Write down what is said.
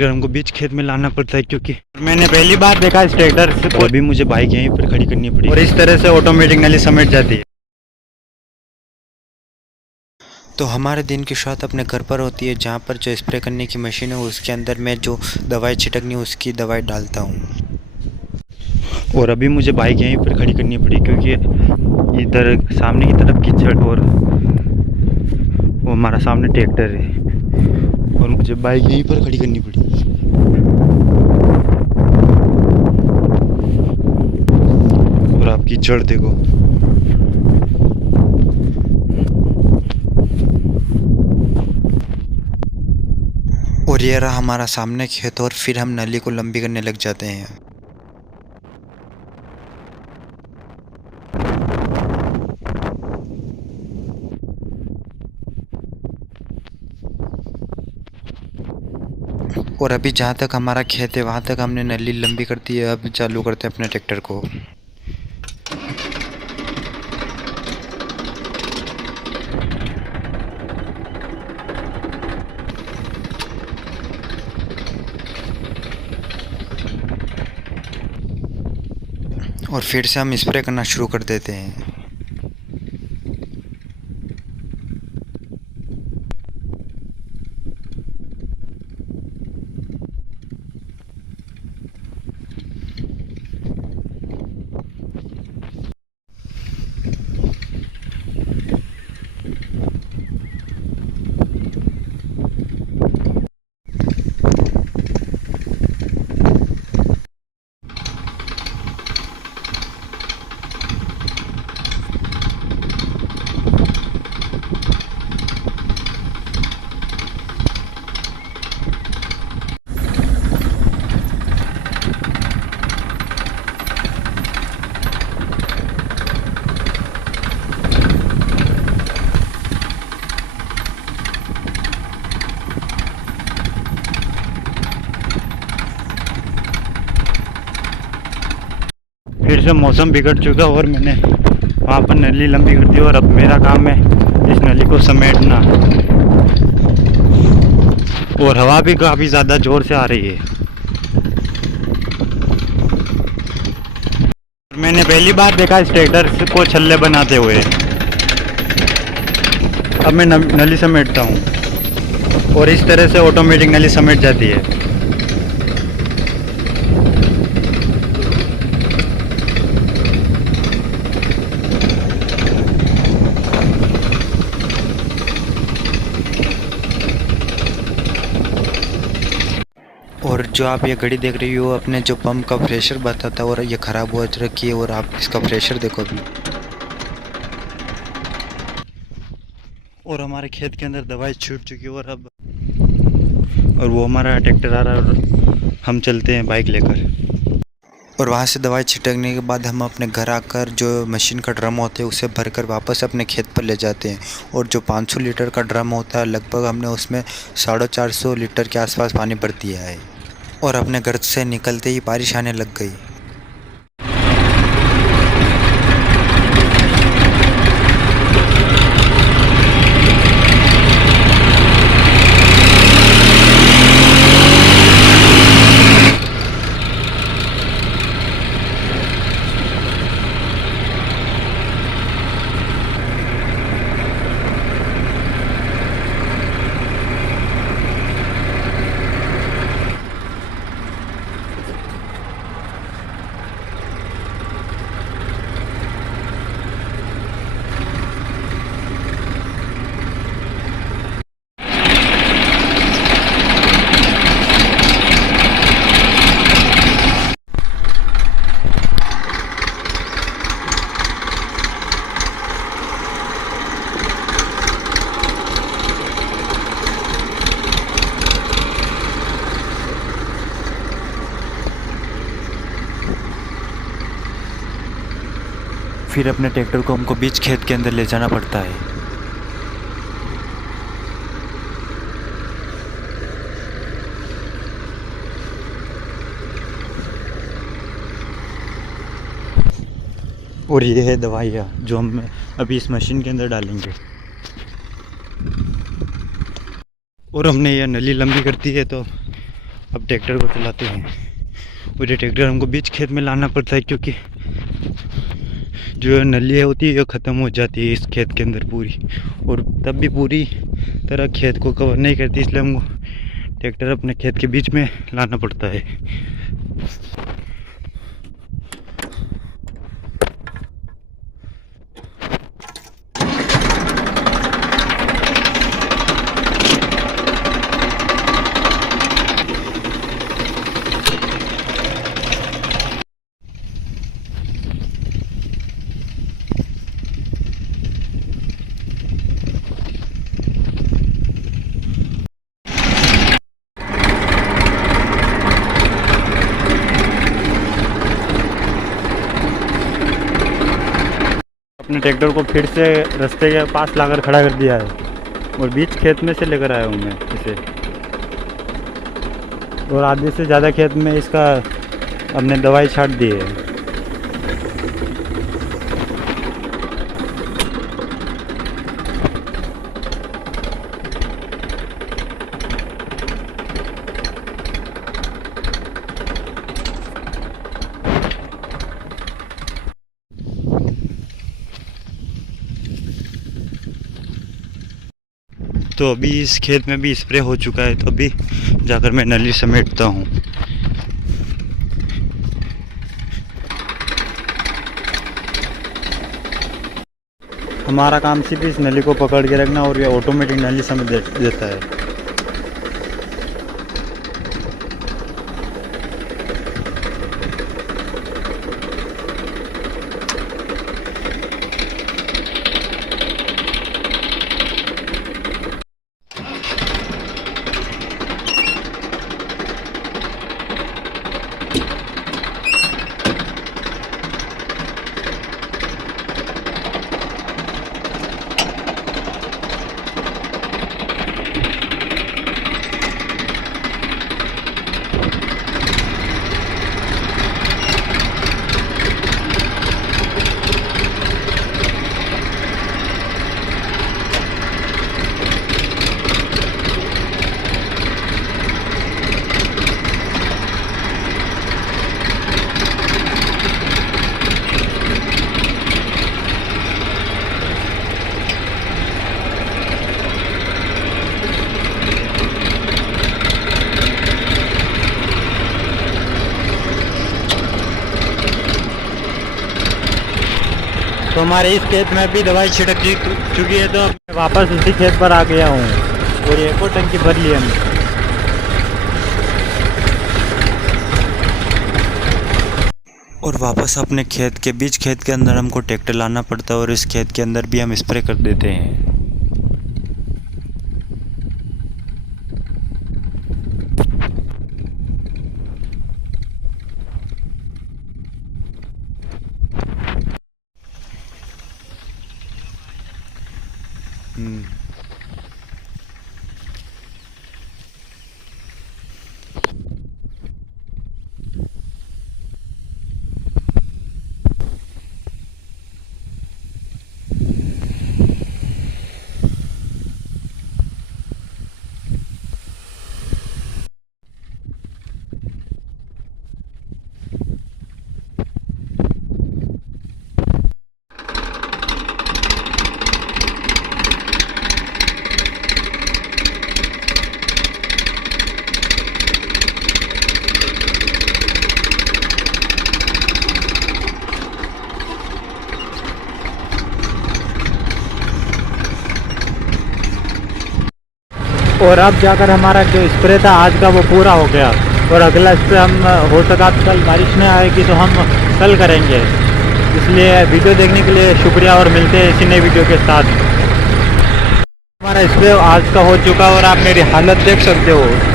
Tractor हमको बीच खेत में लाना पड़ता है, क्योंकि मैंने पहली बार देखा इस ट्रैक्टर से। और भी मुझे बाइक यहीं पर खड़ी करनी पड़ी और इस तरह से ऑटोमेटिक नली समेट जाती है। तो हमारे दिन की शुरुआत अपने घर पर होती है, जहाँ पर जो स्प्रे करने की मशीन है उसके अंदर मैं जो दवाई छिड़कनी है उसकी दवाई डालता हूँ। और अभी मुझे बाइक यहीं पर खड़ी करनी पड़ी, क्योंकि इधर सामने की तरफ कीचड़ और वो हमारा सामने ट्रैक्टर है और मुझे बाइक यहीं पर खड़ी करनी पड़ी। और आप कीचड़ देखो। और ये रहा हमारा सामने खेत, और फिर हम नली को लंबी करने लग जाते हैं। और अभी जहाँ तक हमारा खेत है वहाँ तक हमने नली लंबी कर दी है। अब चालू करते हैं अपने ट्रैक्टर को। और फिर से हम स्प्रे करना शुरू कर देते हैं। फिर से मौसम बिगड़ चुका और मैंने वहाँ पर नली लंबी कर दी और अब मेरा काम है इस नली को समेटना। और हवा भी काफ़ी ज़्यादा ज़ोर से आ रही है। मैंने पहली बार देखा इस ट्रैक्टर को छल्ले बनाते हुए। अब मैं नली समेटता हूँ और इस तरह से ऑटोमेटिक नली समेट जाती है। और जो आप ये घड़ी देख रही हो अपने जो पंप का प्रेशर बताता है, और ये ख़राब हो रखी है। और आप इसका प्रेशर देखो अभी। और हमारे खेत के अंदर दवाई छूट चुकी है और वो हमारा ट्रैक्टर आ रहा है और हम चलते हैं बाइक लेकर। और वहाँ से दवाई छिड़कने के बाद हम अपने घर आकर जो मशीन का ड्रम होता है उसे भरकर वापस अपने खेत पर ले जाते हैं। और जो 500 लीटर का ड्रम होता है लगभग हमने उसमें 450 लीटर के आसपास पानी भर दिया है। और अपने घर से निकलते ही बारिश आने लग गई। फिर अपने ट्रैक्टर को हमको बीच खेत के अंदर ले जाना पड़ता है। और ये है दवाइयाँ जो हम अभी इस मशीन के अंदर डालेंगे। और हमने यह नली लंबी कर दी है तो अब ट्रैक्टर को चलाते हैं। और ये ट्रैक्टर हमको बीच खेत में लाना पड़ता है क्योंकि जो नलियाँ होती है वो ख़त्म हो जाती है इस खेत के अंदर पूरी, और तब भी पूरी तरह खेत को कवर नहीं करती, इसलिए हमको ट्रैक्टर अपने खेत के बीच में लाना पड़ता है। अपने ट्रैक्टर को फिर से रास्ते के पास लाकर खड़ा कर दिया है और बीच खेत में से लेकर आया हूँ मैं इसे, और आधे से ज़्यादा खेत में इसका हमने दवाई छाट दी है। तो अभी इस खेत में भी स्प्रे हो चुका है, तो अभी जाकर मैं नली समेटता हूँ। हमारा काम सिर्फ इस नली को पकड़ के रखना और ये ऑटोमेटिक नली समेट देता है। तो हमारे इस खेत में भी दवाई छिड़क चुकी है, तो मैं वापस उसी खेत पर आ गया हूँ और एक और टंकी भर ली हमने। और वापस अपने खेत के बीच खेत के अंदर हमको ट्रैक्टर लाना पड़ता है और इस खेत के अंदर भी हम स्प्रे कर देते हैं। और अब जाकर हमारा जो स्प्रे था आज का वो पूरा हो गया, और अगला स्प्रे हम हो सका तो कल बारिश में आएगी तो हम कल करेंगे। इसलिए वीडियो देखने के लिए शुक्रिया और मिलते हैं इसी नई वीडियो के साथ। हमारा स्प्रे आज का हो चुका और आप मेरी हालत देख सकते हो।